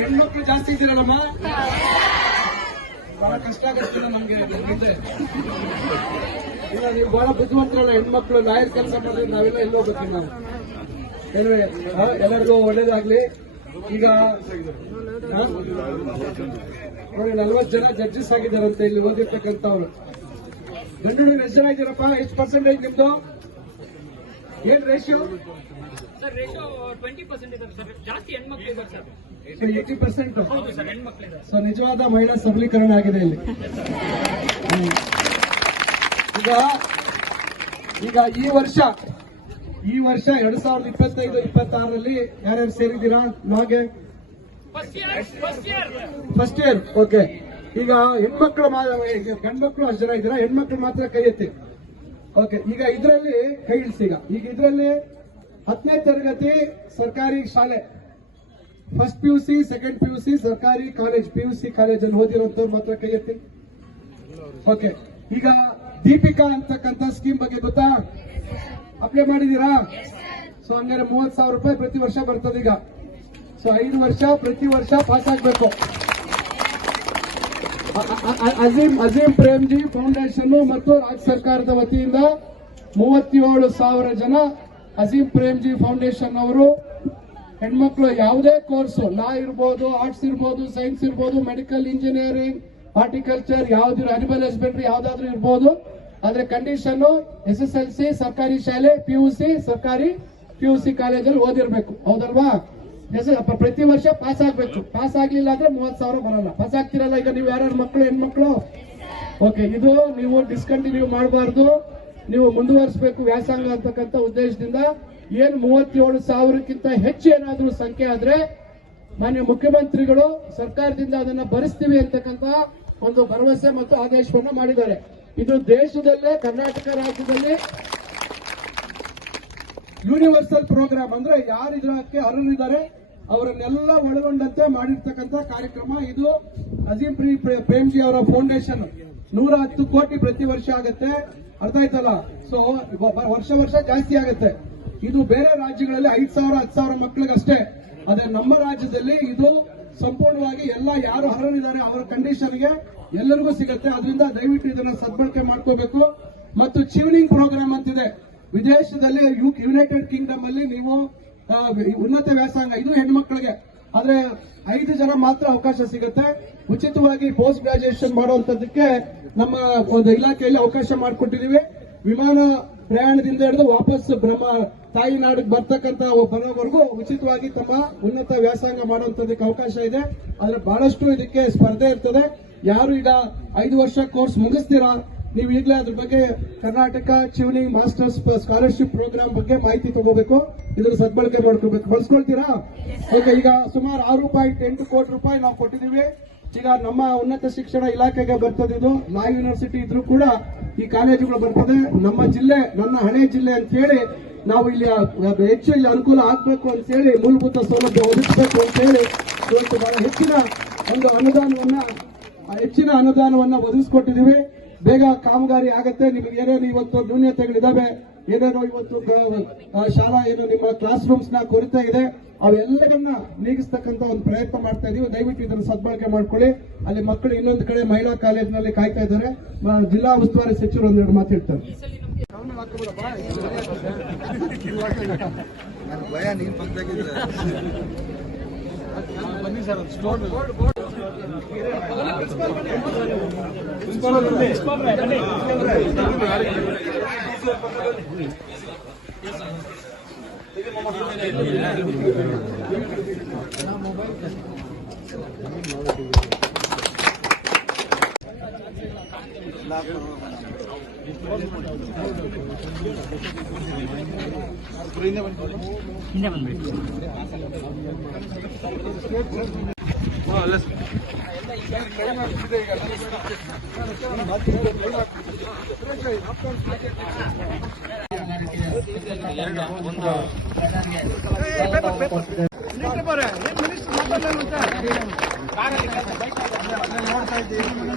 ಹೆಣ್ಮಕ್ಳು ಜಾಸ್ತಿ ಇದ್ದೀರಲ್ಲಮ್ಮ? ಬಹಳ ಕಷ್ಟ ಆಗುತ್ತಿಲ್ಲ ನಮ್ಗೆ. ಇಲ್ಲ, ನೀವು ಬಹಳ ಬುದ್ಧಿವಂತರಲ್ಲ, ಹೆಣ್ಮಕ್ಳು ಲಾಯರ್ ಕೆಲಸ ಮಾಡಿದ್ರೆ ನಾವೆಲ್ಲ ಎಲ್ಲಿ ಗೊತ್ತಿಲ್ಲ ನಾವು? ಎಲ್ಲರಿಗೂ ಒಳ್ಳೇದಾಗ್ಲಿ. ಈಗ? ನೋಡಿ, ನಲ್ವತ್ತು ಜನ ಜಡ್ಜಸ್ ಆಗಿದ್ದಾರಂತೆ ಇಲ್ಲಿ ಓದಿರ್ತಕ್ಕಂಥವ್ರು. ಗಂಡು ಎಷ್ಟು ಜನ ಇದ್ದೀರಪ್ಪ ಎಷ್ಟು ಪರ್ಸೆಂಟೇಜ್ ನಿಮ್ದು? ಏನ್ ratio sir ratio twenty percent ಇದೆ ಸರ್ ಜಾಸ್ತಿ ಹೆಣ್ಮಕ್ಳು ಇದ್ದಾರೆ ಸರ್ ಏಯ್ಟಿ ಪರ್ಸೆಂಟ್ ಹೌದು ಸರ್ ಸೊ ನಿಜವಾದ ಮಹಿಳಾ ಸಬಲೀಕರಣ ಆಗಿದೆ ಇಲ್ಲಿ. ಈಗ ಈಗ ಈ ವರ್ಷ ಈ ವರ್ಷ ಎರಡ್ ಸಾವಿರದ ಇಪ್ಪತ್ತೈದು ಇಪ್ಪತ್ತಾರರಲ್ಲಿ ಯಾರ್ಯಾರು ಸೇರಿದ್ದೀರಾ? ನಾಗೆ? First year first year first year okay ಈಗ ಹೆಣ್ಮಕ್ಳು ಗಂಡ್ಮಕ್ಳು ಅಷ್ಟು ಜನ ಇದ್ದೀರಾ? ಹೆಣ್ಮಕ್ಳು ಮಾತ್ರ ಕೈ ಎತ್ತಿ. ಓಕೆ, ಈಗ ಇದರಲ್ಲಿ ಕೈ ಈಗ. ಈಗ ಇದರಲ್ಲಿ ಹತ್ತನೇ ತರಗತಿ ಸರ್ಕಾರಿ ಶಾಲೆ. First P U C second P U C ಸರ್ಕಾರಿ ಕಾಲೇಜ್ ಪಿ ಯು ಸಿ ಕಾಲೇಜಲ್ಲಿ ಓದಿರೋಂಥವ್ರು ಮಾತ್ರ ಕೈ ಎತ್ತಿ. ಓಕೆ, ಈಗ ದೀಪಿಕಾ ಅಂತಕ್ಕಂಥ ಸ್ಕೀಮ್ ಬಗ್ಗೆ ಗೊತ್ತಾ? ಅಪ್ಲೈ ಮಾಡಿದೀರಾ ಸೊ ಹಂಗಾರೆ ಮೂವತ್ ಸಾವಿರ ರೂಪಾಯಿ ಪ್ರತಿ ವರ್ಷ ಬರ್ತದೆ ಈಗ. ಸೊ ಐದು ವರ್ಷ ಪ್ರತಿ ವರ್ಷ ಪಾಸ್ ಆಗ್ಬೇಕು. ಅಜೀಂ ಅಜೀಂ ಪ್ರೇಮ್ಜಿ ಫೌಂಡೇಶನ್ ಮತ್ತು ರಾಜ್ಯ ಸರ್ಕಾರದ ವತಿಯಿಂದ ಮೂವತ್ತೇಳು ಸಾವಿರ ಜನ ಅಜೀಂ ಪ್ರೇಮ್ಜಿ ಫೌಂಡೇಶನ್ ಅವರು ಹೆಣ್ಮಕ್ಳು ಯಾವುದೇ ಕೋರ್ಸ್ ಲಾ ಇರ್ಬೋದು ಆರ್ಟ್ಸ್ ಇರ್ಬೋದು ಸೈನ್ಸ್ ಇರ್ಬೋದು ಮೆಡಿಕಲ್ ಇಂಜಿನಿಯರಿಂಗ್ ಹಾರ್ಟಿಕಲ್ಚರ್ ಯಾವ್ದು ಅನಿಮಲ್ ಹಸ್ಬೆಂಡ್ರಿ ಯಾವ್ದಾದ್ರು ಇರ್ಬೋದು ಆದ್ರೆ condition S S L C ಸರ್ಕಾರಿ ಶಾಲೆ ಪಿ ಯು ಸಿ ಸರ್ಕಾರಿ ಪಿ ಯು ಸಿ ಕಾಲೇಜಲ್ಲಿ ಓದಿರ್ಬೇಕು ಹೌದಲ್ವಾ ಪ- ಪ್ರತಿ ವರ್ಷ ಪಾಸ್ ಆಗ್ಬೇಕು. ಪಾಸ್ ಆಗ್ಲಿಲ್ಲ ಅಂದ್ರೆ ಮೂವತ್ ಸಾವಿರ ಬರಲ್ಲ. ಪಾಸ್ ಆಗ್ತಿರಲ್ಲ, ಈಗ ನೀವು ಯಾರ್ಯಾರು ಮಕ್ಕಳು ಹೆಣ್ಮಕ್ಳು? ಓಕೆ ಇದು ನೀವು ಡಿಸ್ಕಂಟಿನ್ಯೂ ಮಾಡಬಾರ್ದು. ನೀವು ಮುಂದುವರಿಸಬೇಕು ವ್ಯಾಸಂಗ ಅಂತಕ್ಕಂಥ ಉದ್ದೇಶದಿಂದ. ಏನು ಮೂವತ್ತೇಳು ಸಾವಿರಕ್ಕಿಂತ ಹೆಚ್ಚು ಏನಾದ್ರೂ ಸಂಖ್ಯೆ ಆದ್ರೆ ಮಾನ್ಯ ಮುಖ್ಯಮಂತ್ರಿಗಳು ಸರ್ಕಾರದಿಂದ ಅದನ್ನ ಭರಿಸ್ತೀವಿ ಅಂತಕ್ಕಂಥ ಒಂದು ಭರವಸೆ ಮತ್ತು ಆದೇಶವನ್ನು ಮಾಡಿದ್ದಾರೆ. ಇದು ದೇಶದಲ್ಲೇ, ಕರ್ನಾಟಕ ರಾಜ್ಯದಲ್ಲಿ ಯೂನಿವರ್ಸಲ್ ಪ್ರೋಗ್ರಾಮ್ ಅಂದ್ರೆ ಯಾರು ಇದಕ್ಕೆ ಅರ್ಹರಿದ್ದಾರೆ? ಅವರನ್ನೆಲ್ಲ ಒಳಗೊಂಡಂತೆ ಮಾಡಿರ್ತಕ್ಕಂಥ ಕಾರ್ಯಕ್ರಮ. ಇದು ಅಜೀಂ ಪ್ರೀ ಪ್ರೆ- ಪ್ರೇಮ್ಜಿ ಅವರ ಫೌಂಡೇಶನ್. ನೂರ ಹತ್ತು ಕೋಟಿ ಪ್ರತಿ ವರ್ಷ ಆಗುತ್ತೆ. ಅರ್ಥ ಆಯ್ತಲ್ಲ? ಸೊ ವರ್ಷ ವರ್ಷ ಜಾಸ್ತಿ ಆಗುತ್ತೆ. ಇದು ಬೇರೆ ರಾಜ್ಯಗಳಲ್ಲಿ ಐದ್ ಸಾವಿರ, ಹತ್ತು ಸಾವಿರ ಮಕ್ಕಳಿಗಷ್ಟೇ. ಅದೇ ನಮ್ಮ ರಾಜ್ಯದಲ್ಲಿ ಇದು ಸಂಪೂರ್ಣವಾಗಿ ಎಲ್ಲ ಯಾರು ಹರಡಿದ್ದಾರೆ ಅವರ ಕಂಡೀಷನ್ಗೆ ಎಲ್ಲರಿಗೂ ಸಿಗುತ್ತೆ. ಅದರಿಂದ ದಯವಿಟ್ಟು ಇದನ್ನ ಸದ್ಬಳಕೆ ಮಾಡ್ಕೋಬೇಕು. ಮತ್ತು ಚಿವನಿಂಗ್ ಪ್ರೋಗ್ರಾಮ್ ಅಂತಿದೆ. ವಿದೇಶದಲ್ಲಿ ಯುನೈಟೆಡ್ ಕಿಂಗ್ಡಮ್ ಅಲ್ಲಿ ನೀವು ಉನ್ನತ ವ್ಯಾಸಂಗ ಇದು ಹೆಣ್ಮಕ್ಳಿಗೆ. ಆದ್ರೆ ಐದು ಜನ ಮಾತ್ರ ಅವಕಾಶ ಸಿಗುತ್ತೆ. ಉಚಿತವಾಗಿ ಪೋಸ್ಟ್ ಗ್ರಾಜುಯೇಷನ್ ಮಾಡುವಂತದಕ್ಕೆ ನಮ್ಮ ಒಂದು ಇಲಾಖೆಯಲ್ಲಿ ಅವಕಾಶ ಮಾಡಿಕೊಟ್ಟಿದೀವಿ. ವಿಮಾನ ಪ್ರಯಾಣದಿಂದ ಹಿಡಿದು ವಾಪಸ್ ಬ್ರಹ್ಮ ತಾಯಿ ನಾಡಿಗೆ ಬರ್ತಕ್ಕಂತ ಬರೋವರೆಗೂ ಉಚಿತವಾಗಿ ತಮ್ಮ ಉನ್ನತ ವ್ಯಾಸಂಗ ಮಾಡುವಂತದಕ್ಕೆ ಅವಕಾಶ ಇದೆ. ಆದ್ರೆ ಬಹಳಷ್ಟು ಇದಕ್ಕೆ ಸ್ಪರ್ಧೆ ಇರ್ತದೆ. ಯಾರು ಈಗ ಐದು ವರ್ಷ ಕೋರ್ಸ್ ಮುಗಿಸ್ತೀರಾ? ನೀವು ಈಗಲೇ ಅದ್ರ ಬಗ್ಗೆ Karnataka Chevening masters scholarship programme ಬಗ್ಗೆ ಮಾಹಿತಿ ತಗೋಬೇಕು. ಇದ್ರ ಸದ್ಬಳಕೆ ಮಾಡ್ಕೋಬೇಕು. ಬಳಸ್ಕೊಳ್ತೀರಾ? ಓಕೆ ಈಗ ಸುಮಾರು ಆರು ಪಾಯಿಂಟ್ ಎಂಟು ಕೋಟಿ ರೂಪಾಯಿ ನಾವು ಕೊಟ್ಟಿದ್ದೀವಿ. ಈಗ ನಮ್ಮ ಉನ್ನತ ಶಿಕ್ಷಣ ಇಲಾಖೆಗೆ ಬರ್ತದೆ ಇದು. ಲಾ ಯೂನಿವರ್ಸಿಟಿ ಇದ್ರೂ ಕೂಡ ಈ ಕಾಲೇಜುಗಳು ಬರ್ತದೆ. ನಮ್ಮ ಜಿಲ್ಲೆ ನನ್ನ ಹಳೆ ಜಿಲ್ಲೆ ಅಂತ ಹೇಳಿ ನಾವು ಇಲ್ಲಿ ಹೆಚ್ಚು ಇಲ್ಲಿ ಅನುಕೂಲ ಆಗ್ಬೇಕು ಅಂತ ಹೇಳಿ ಮೂಲಭೂತ ಸೌಲಭ್ಯ ಒದಗಿಸಬೇಕು ಅಂತ ಹೇಳಿ ಬಹಳ ಹೆಚ್ಚಿನ ಒಂದು ಅನುದಾನವನ್ನ ಹೆಚ್ಚಿನ ಅನುದಾನವನ್ನ ಒದಗಿಸ್ಕೊಟ್ಟಿದೀವಿ ಬೇಗ ಕಾಮಗಾರಿ ಆಗತ್ತೆ. ನಿಮ್ಗೆ ಏನೇನು ಇವತ್ತು ನ್ಯೂನ್ಯತೆಗಳಿದಾವೆ ಏನೇನೋ ಇವತ್ತು ಆ, ಶಾಲಾ ಏನು ನಿಮ್ಮ ಕ್ಲಾಸ್ ರೂಮ್ಸ್ನ ಕೊರತೆ ಇದೆ ಅವೆಲ್ಲವನ್ನ ನೀಗಿಸ್ತಕ್ಕಂತ ಒಂದು ಪ್ರಯತ್ನ ಮಾಡ್ತಾ ಇದೀವಿ. ದಯವಿಟ್ಟು ಇದನ್ನು ಸದ್ಬಳಕೆ ಮಾಡ್ಕೊಳ್ಳಿ. ಅಲ್ಲಿ ಮಕ್ಕಳು ಇನ್ನೊಂದು ಕಡೆ ಮಹಿಳಾ ಕಾಲೇಜಿನಲ್ಲಿ ಕಾಯ್ತಾ ಇದ್ದಾರೆ. ಜಿಲ್ಲಾ ಉಸ್ತುವಾರಿ ಸಚಿವರು ಒಂದೆರಡು ಮಾತಿರ್ತಾರೆ ಭಯ ನೀನ್ ಪಕ್ಕದಾಗಿದ್ರೆ ಹಿಂದೆ ನೋಡ್ತಾ ಇದ್ದೀವಿ